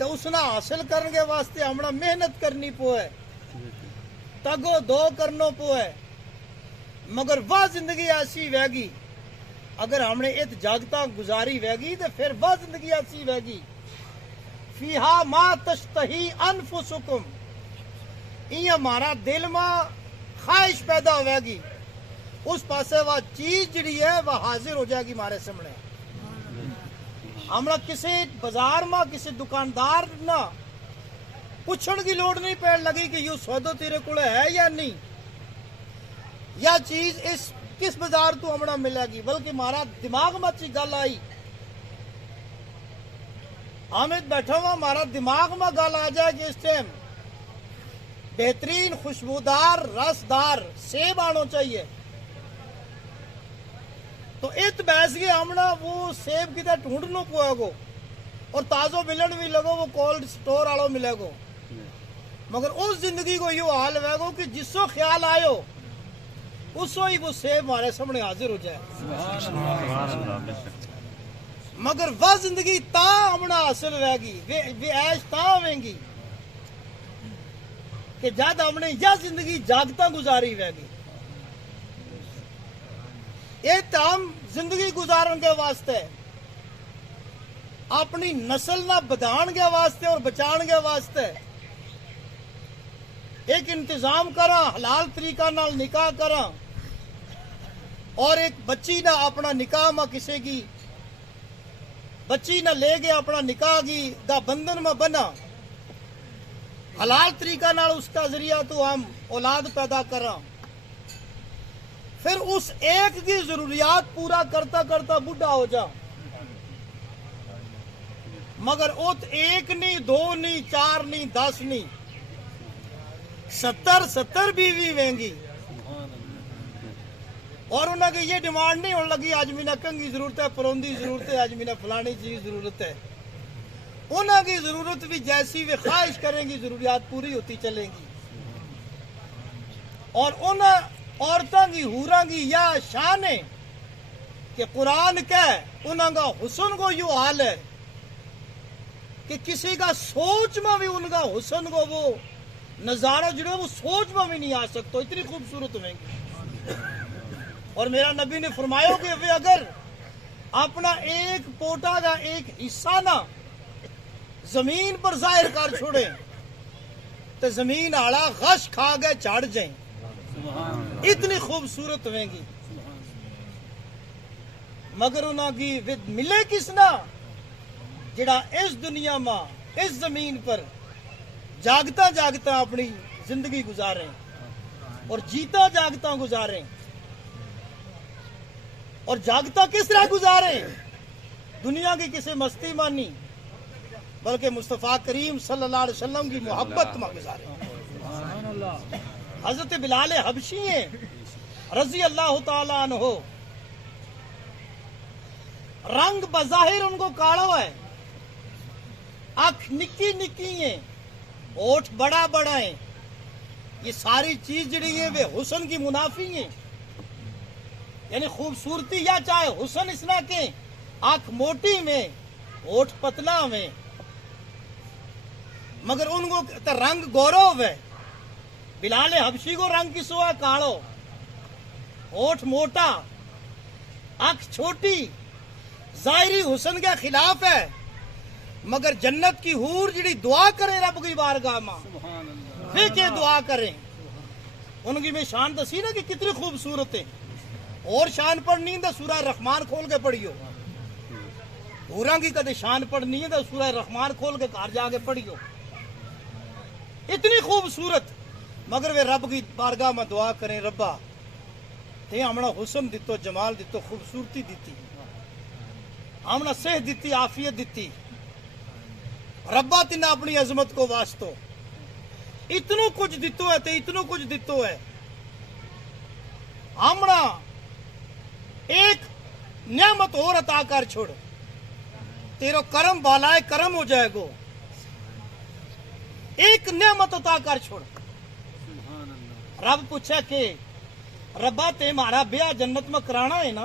तो उसना हासिल करने के वास्ते हमने मेहनत करनी पोए, तगो दो करनो पोए। मगर वह जिंदगी ऐसी वैगी अगर हमने इत जागता गुजारी वैगी तो फिर वह जिंदगी ऐसी वैगी फीहा मा तश्तही अनफुसुकुम, ये हमारा दिल में ख्वाहिश पैदा होगी, उस पासे वह चीज जी है वह हाजिर हो जाएगी हमारे सामने। हमरा किसी बाजार में किसी दुकानदार ना पूछने की लोड़ नहीं पैन लगी कि यू सौदो तेरे को है या नहीं, या चीज इस किस बाजार तू हमरा मिलेगी, बल्कि हमारा दिमाग में अच्छी गल आई, हामिद बैठा हुआ हमारा दिमाग में गल आ जाए कि इस टाइम बेहतरीन खुशबूदार रसदार सेब आना चाहिए, तो इत बैस के हमने वो सेब किधर ढूंढना पड़ेगो और ताजो मिलन भी लगो, वो कोल्ड स्टोर वालों मिलेगो। मगर उस जिंदगी को यो हाल वेगो कि जिसो ख्याल आयो उसो ही वो सेब हमारे सामने हाजिर हो जाए। मगर वह जिंदगी ता हमने हासिल रहेगी, वे ऐश ता होगी कि जब हमने यह जिंदगी जागता गुजारी रहेगी। ये ताम जिंदगी गुजारन के वास्ते अपनी नस्ल ना बधान के वास्ते और बचाने के वास्ते एक इंतजाम करा, हलाल तरीका नाल निकाह करा और एक बच्ची ना अपना निकाह में किसी की बच्ची ना ले गया अपना निकाह की दा बंधन में बना, हलाल तरीका नाल उसका जरिया तो हम औलाद पैदा करा, फिर उस एक की जरूरियात पूरा करता करता बुढ़ा हो जा। मगर उत एक नहीं, दो नहीं, चार नहीं, 10 नहीं, 70 बीवी वेंगी और उन्हें ये डिमांड नहीं होने लगी आज मीना कंघी जरूरत है, परौंदी जरूरत है, आज मीना फलानी चीज जरूरत है। उन्हें की जरूरत भी जैसी वे ख्वाहिश करेंगी जरूरियात पूरी होती चलेंगी। और उन औरतों की हूरा की या शान है कि कुरान कह उनका हुस्न को यू हाल है कि किसी का सोच में भी उनका हुस्न को वो नजारा जो है वो सोच में भी नहीं आ सकता, इतनी खूबसूरत होंगी। और मेरा नबी ने फरमाया कि वे अगर अपना एक पोटा का एक हिस्सा ना जमीन पर जाहिर कर छोड़े तो जमीन आला गश खा गए चढ़ जाए, इतनी खूबसूरत होंगी। मगर उनकी विद मिले किसना जिड़ा इस दुनिया में इस जमीन पर जागता जागता अपनी जिंदगी गुजारे और जीता जागता गुजारे। और जागता किस तरह गुजारे, दुनिया की किसी मस्ती में नहीं बल्कि मुस्तफा करीम सल्लल्लाहु अलैहि वसल्लम की मोहब्बत में गुजारे। हजरत बिलाल हबशी रजी अल्लाह तआला अन्हो, रंग बज़ाहिर उनको काला है, आंख निक्की निक्की है, होठ बड़ा बड़ा है, ये सारी चीज जड़ी है वे हुस्न की मुनाफी है। यानी खूबसूरती या चाहे हुस्न इसना के आंख मोटी में होठ पतला में, मगर उनको तो रंग गौरव है। बिलाल हबशी को रंग किसो है कालो, होठ मोटा, आंख छोटी, जाहिरी हुस्न के खिलाफ है। मगर जन्नत की हूर जिड़ी दुआ करे रब की बारगाह में वे के दुआ करें, उनकी मैं शान दसी ना कि कितनी खूबसूरत है। और शान पढ़नी है तो सूरह रहमान खोल के पढ़ियो, हूरा की कदे शान पढ़नी है तो सूरह रहमान खोल के घर जाके पढ़ियो, इतनी खूबसूरत। मगर वे रब की बारगाह में दुआ करें, रब्बा ते हमना हुस्न दितो, जमाल दितो, खूबसूरती दी, हमना सेहत दी, आफियत दी, रब्बा तिना अपनी अजमत को वास्तो इतनो कुछ दितो है, ते इतनो कुछ दितो है। हमना एक नियामत और अता कर छोड़, तेरो करम बालाए करम हो जाएगो, एक नियामत अता कर छोड़। रब पूछा कि रब्बा ते मारा ब्याह जन्नत में कराना है ना,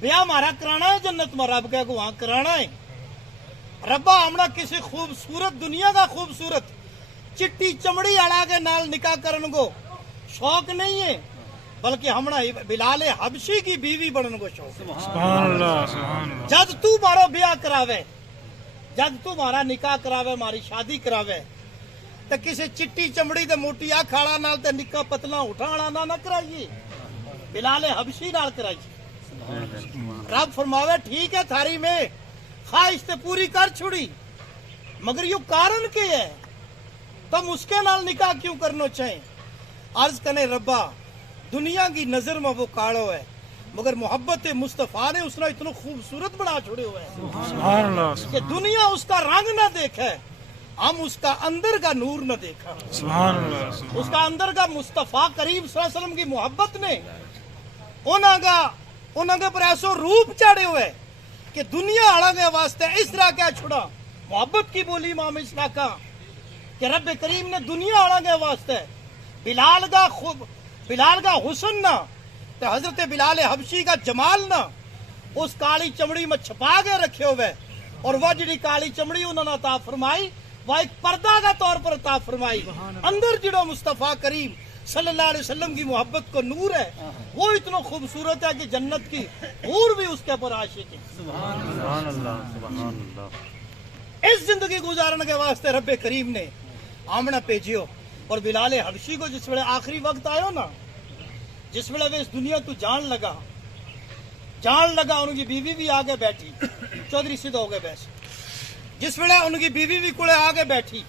ब्याह मारा कराना है जन्नत में, रब कह को वहां कराना है। रब्बा हमना किसी खूबसूरत दुनिया का खूबसूरत चिट्टी चमड़ी आला के नाल निकाह करन को शौक नहीं है, बल्कि हमना बिलाल हबशी की बीवी बनन को शौक है। सुभान अल्लाह। जब तू मारो ब्याह करावे, जब तू मारा निकाह करावे, मारी शादी करावे, तो किसी चिट्टी चमड़ी ते मोटी अख आला नाल ते निक्का पतला उठाना ना कराइए, बिलाल हबशी नाल कराइए। रब फरमावे ठीक है थारी में ख्वाहिश ते पूरी कर छुड़ी, मगर यो कारण के है तुम उसके नाल निकाह क्यों करना चाहे। अर्ज कने रब्बा दुनिया की नजर में वो कालो है, मगर मोहब्बत मुस्तफा ने उसने इतना खूबसूरत बना छोड़े हुए हैं सुभान अल्लाह। कि दुनिया उसका रंग न देखे, हम उसका अंदर का नूर न देखा। सुभान अल्लाह। उसका अंदर का मुस्तफा करीम सल्लल्लाहु अलैहि वसल्लम की मोहब्बत ने उनके पर ऐसो रूप चढ़े हुए कि दुनिया अड़ंगे वास्ते इस तरह क्या छुड़ा। मोहब्बत की बोली इमाम इसना का कि रब करीम ने दुनिया अड़ंगे वास्ते बिलाल का हुस्न ना तो हजरत बिलाल हबशी का जमाल ना उस काली चमड़ी में छपा के रखे हुए, और वह जी काली चमड़ी उन्होंने अता फरमाई वह एक पर्दा का तौर पर अता फरमाई। अंदर जिड़ो मुस्तफा करीम सल्लल्लाहु अलैहि वसल्लम की मोहब्बत को नूर है, वो इतना खूबसूरत है कि जन्नत की हूर भी उसके ऊपर आशिक है। सुभान अल्लाह। सुभान अल्लाह। इस जिंदगी गुजारने के वास्ते रब्बे करीम ने आमना भेजियो, और बिलाल हबशी को जिस वेले आखिरी वक्त आयो ना, जिस वेले वे इस दुनिया तू जान लगा उनकी बीवी भी आगे बैठी, चौधरी सिद्ध हो गए बैस, जिस वेले उनकी बीवी भी कुले आगे बैठी,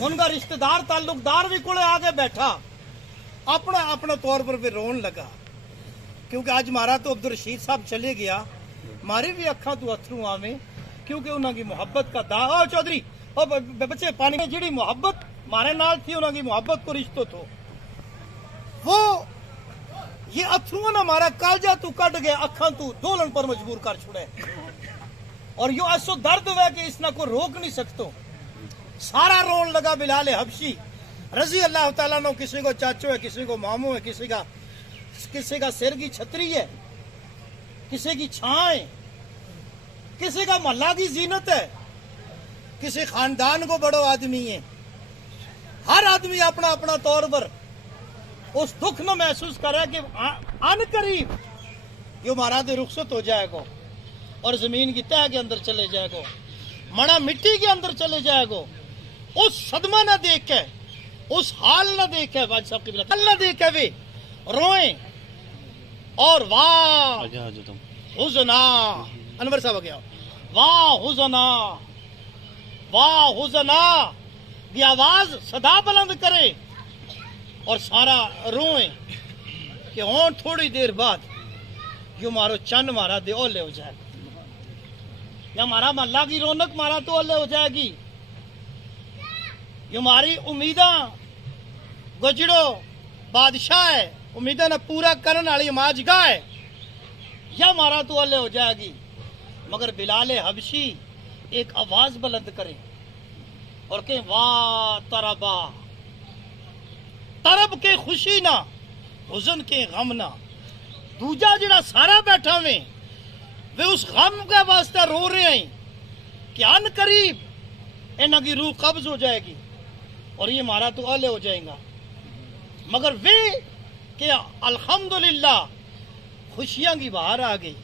उनका रिश्तेदार ताल्लुकदार भी कुले आगे बैठा, अपना अपना तौर पर भी रोन लगा, क्योंकि आज मारा तो अब्दुल रशीद साहब चले गया, मारी भी अखा तू अथरू आवे, क्योंकि उन्होंने मोहब्बत का दावा। चौधरी बच्चे पानी में जी मोहब्बत मारे नाल थी, उन्होंने मोहब्बत को रिश्तो थो, वो ये अथरू ना मारा कालजा तू कट गया, अखा तू डोलन पर मजबूर कर छुड़े, और यो ऐसो दर्द है कि इसना को रोक नहीं सकते। सारा रोन लगा बिलाल हबशी रजी अल्लाह ताला नो, किसी को चाचो है, किसी को मामू है, किसी का सिर की छतरी है, किसी की छां है, किसी का महल्ला की जीनत है, किसी खानदान को बड़ो आदमी है। हर आदमी अपना अपना तौर पर उस दुख में महसूस करे कि अन करीब यो मारा दे रुखसत हो जाएगा और जमीन की तह के अंदर चले जाएगा, मना मिट्टी के अंदर चले जाएगा। उस सदमा न देख के, उस हाल न देख के, वाज साहब की हाल न देख के वे रोए, और वाह हुज़ना, अनवर साहब आ गया, वाह हुज़ना की आवाज सदा बुलंद करे और सारा रोए कि और थोड़ी देर बाद यो मारो चन्न मारा दे ओले हो जाएगा, या मारा मल्ला की रौनक मारा तो ओले हो जाएगी, ये हमारी उम्मीदा गुजड़ो बादशाह है, उम्मीदा ने पूरा करने वाली माजगा है, या मारा तो ओले हो जाएगी। मगर बिलाल हबशी एक आवाज बुलंद करे और कहे वाह तरबा, तरब के खुशी ना, हुज़न के गम ना। दूजा जिड़ा सारा बैठा में वे उस गम के वास्ते रो रहे हैं कि अन करीब इन्हों की रूह कब्ज हो जाएगी और ये मारा तो अले हो जाएगा। मगर वे कि अल्हम्दुलिल्लाह खुशियां की बहार आ गई,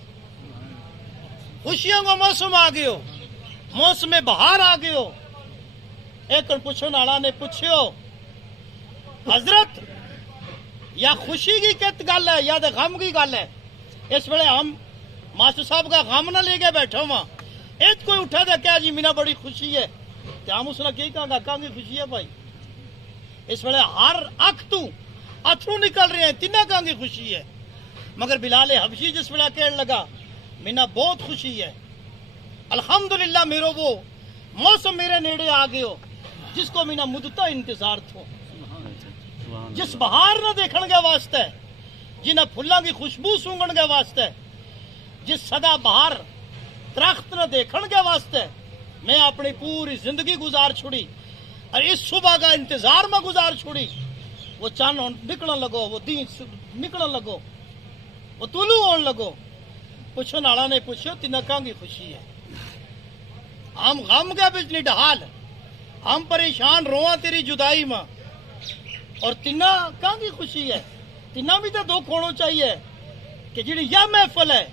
खुशियों का मौसम आ गयो, मौसम बहार आ गयो। एक पूछने वाला ने पूछो हजरत या खुशी की कित गल है या तो गम की गल है। इस वेले हम मास्टर साहब का गम ना लेके बैठे हुआ, एक कोई उठा था क्या जी मीना बड़ी खुशी है, क्या हम उसने कही कहा की खुशी है भाई। इस वेले हर अख तू अथरू निकल रहे हैं, तिना कहा की खुशी है। मगर बिलाल हबशी जिस वेला कहने लगा मीना बहुत खुशी है, अल्हम्दुलिल्लाह मेरो वो मौसम मेरे नेड़े आ गयो जिसको मीना मुद्दता इंतजार थो, जिस बहार न देखने के वास्ते, जिन्हें फुल्लां की खुशबू सूंघने के वास्ते, जिस सदा बहार दरख्त न देखने के वास्ते मैं अपनी पूरी जिंदगी गुजार छोड़ी और इस सुबह का इंतजार में गुजार छोड़ी। वो चांद निकलने लगो, वो दिन निकलने लगो, वो तुलू होने लगो। पूछने वाला ने पूछो तिनका की खुशी है। हम गम के बिच नहीं ढहाल, हम परेशान रोआ तेरी जुदाई में। और तिना कहाँ की खुशी है, तिना भी तो दुख होना चाहिए कि जी यह महफल है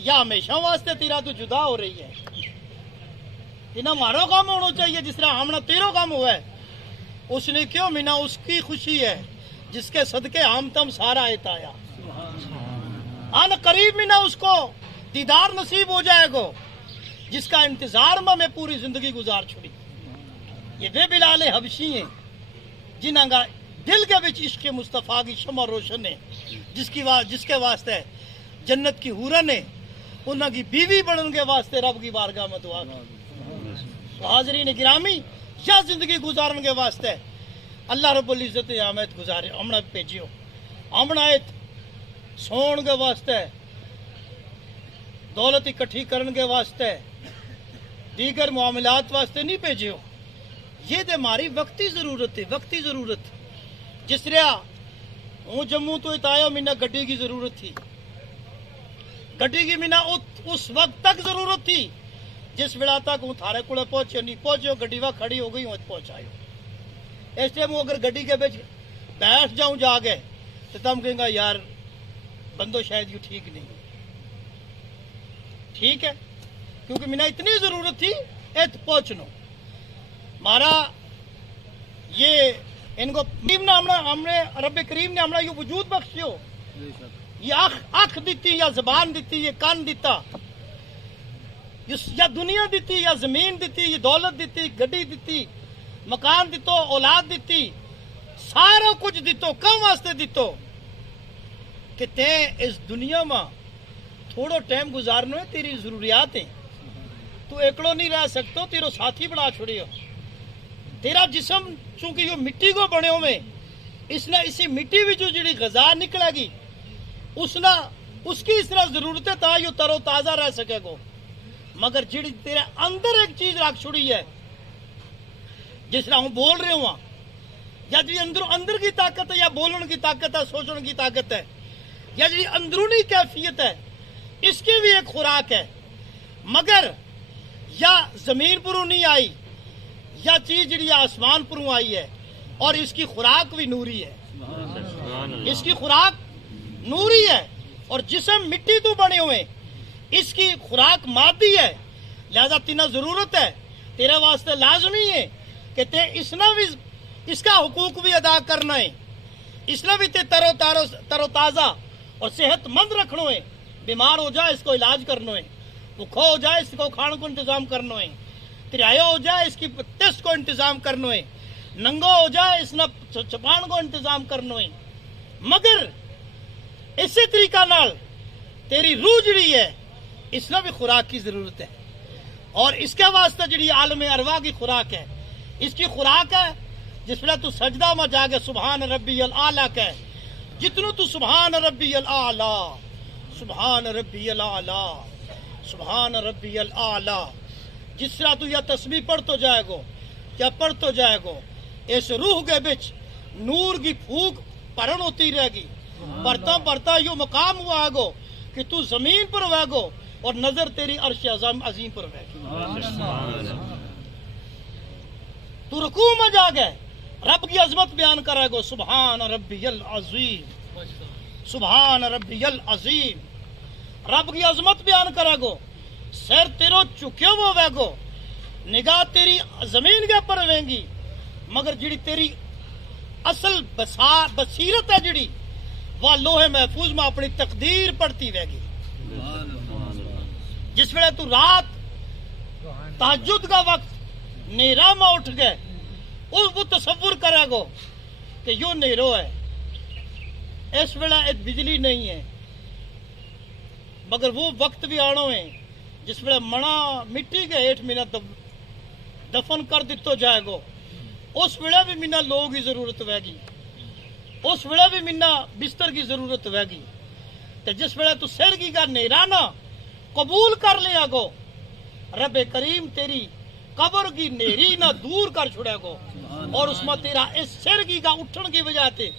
या हमेशा वास्ते तेरा तो जुदा हो रही है। तिना मारो काम होना चाहिए जिस तरह हमने तेरो काम हुआ है। उसने क्यों मिना, उसकी खुशी है जिसके सदके हम तम सारा आया। आन करीब मिना उसको दीदार नसीब हो जाएगा जिसका इंतजार में मैं पूरी जिंदगी गुजार छुड़ी। ये वे बिलाल हबशी हैं जिन्होंने दिल के बिच इश्क मुस्तफ़ा की शमा रोशन है, जिसके वास्ते जन्नत की हूरन है उनकी बीवी बनने के वास्ते रब की बारगाह में दुआ की। तो हाजरीन गिरामी, या जिंदगी गुजारने के वास्ते अल्लाह रब्बुल इज्जत आमद गुजारे हमने भेजियो। हमने सोन के वास्ते, दौलत इकट्ठी करने के वास्ते, दीगर मामलात वास्ते नहीं भेजियो। ये तो हमारी वक्ती जरूरत है, वक्ती जरूरत। जिस तरह हूँ जम्मू तो इताया मिना गड्डी की जरूरत थी, गड्डी की मिना उस वक्त तक जरूरत थी जिस वेला तक हूँ थारे को पहुंचे नहीं पहुंचो, गड्डी वह खड़ी हो गई हूँ पहुंचायो। इस टाइम अगर गड्डी के बिच बैठ जाऊं जाके तो तुम कहेंगे यार बंदो शायद यू ठीक नहीं, ठीक है, क्योंकि मिना इतनी जरूरत थी इत पहुंचनो। मारा ये इनको हमने रब करीम ने हमने यू वजूद बख्शियो, ये आँख दी या जबान दी, ये कान दिता, या दुनिया दी या जमीन दी, ये दौलत दी, गड्डी दी, मकान दितो, औलाद दी, सारा कुछ दितो। कम वास्ते दितो कि ते इस दुनिया में थोड़ो टाइम गुजारनो है, तेरी जरूरियात है। तू एकड़ो नहीं रह सकतो, तेरो साथी बना छोड़ियो। तेरा जिस्म चूंकि यो मिट्टी को बने हुए, इसने इसी मिट्टी भी जो जी गजा निकलेगी उसना उसकी इस तरह जरूरत है ता यो तरो ताजा रह सकेगो। मगर जी तेरे अंदर एक चीज रख छुड़ी है, जिस तरह हूं बोल रहे हुआ, या जी अंदर की ताकत है, या बोलने की ताकत है, सोचने की ताकत है, या जी अंदरूनी कैफियत है, इसकी भी एक खुराक है। मगर या जमीन पर नहीं आई, या चीज जी आसमान पर आई है, और इसकी खुराक भी नूरी है, इसकी खुराक नूरी है। और जिसम मिट्टी तो बने हुए, इसकी खुराक मादी है, लिहाजा तीना जरूरत है, तेरे वास्ते लाजमी है कि ते इसना भी इसका हुकूक भी अदा करना है, इसना भी ते तरोताजा और सेहतमंद रखना है। बीमार हो जाए इसको इलाज करना है, भूखा हो जाए इसको खाने को इंतजाम करना है, तिराया हो जाए इसकी टेस्ट को इंतजाम करना है, नंगा हो जाए इसने छपान को इंतजाम करना है। मगर इसी तरीका नाल तेरी रूह जड़ी है, इसने भी खुराक की जरूरत है। और इसके वास्ते जी आलम अरवा की खुराक है, इसकी खुराक है जिसमें तू सजदा में जाके सुबहान रब्बी अल आला कह, जितनों तू सुबहान रब्बी अल आला, सुबहान रब्बी अल आला, सुबहान रब्बी अल आला, जिस तरह तू यह तस्बीह पढ़तो जाएगो, क्या पढ़तो जाएगो, इस रूह के बिच नूर की फूक परन होती रहेगी। पढ़ता पढ़ता यो मकाम हुआ है गो कि तू जमीन पर होगो और नजर तेरी अर्श अजीम पर रहेगी। तू रुकू में जा गए, रब की अजमत बयान करेगो, सुबहान रब्बियल अजीम, सुबहान रब्बियल अजीम, रब की अजमत बयान करेगो। सर तेरो चुक्यो वो वेगो, निगाह तेरी जमीन के ऊपर रहेंगी, मगर जिड़ी तेरी असल बसीरत है जिड़ी वह लोहे महफूज में अपनी तकदीर पढ़ती रहेगी। जिस वेले तू रात तहज्जुद का वक्त नेरा में उठ गए, वो तसव्वुर करेगो कि यो नेरो है, इस वेले बिजली नहीं है, मगर वो वक्त भी आनो है जिस वेले मना मिट्टी के हेठ मीना दफन कर दितो जाएगो। उस वेले भी मीना लोग की जरूरत रहेगी, उस वेले भी मीना बिस्तर की जरूरत रहेगी। तो जिस वेले तू सिरगी का नेराना कबूल कर लिया गो, रब करीम तेरी कब्र की नेरी ना दूर कर छुड़ेगो, और उसमें तेरा इस सिरगी का उठन की वजह से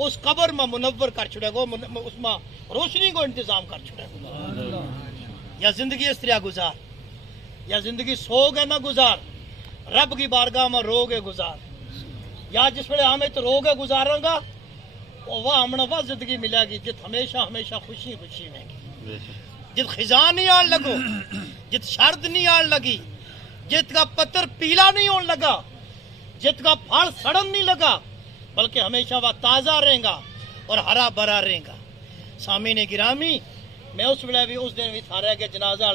उस कब्र में मुनव्वर कर छुड़ेगो, उसमें रोशनी को इंतजाम कर छुड़ेगो। या जिंदगी इस तरह गुजार یا زندگی سوگ ہے نہ گزار رب کی بارگاہ میں روگ ہے گزار یا جس ویلے ہمیں تو روگ ہے گزاروں گا وہ ہمیں وہ زندگی ملے گی جت ہمیشہ ہمیشہ خوشی خوشی میں گی جت خزاں نہیں آن لگو جت شرد نہیں آن لگی جت کا پتر پیلا نہیں ہون لگا جت کا پھل سڑن نہیں لگا بلکہ ہمیشہ وہ تازہ رہے گا اور ہرا بھرا رہے گا سامعین گرامی میں اس ویلے بھی اس دن بھی تھا رہا کہ جنازہ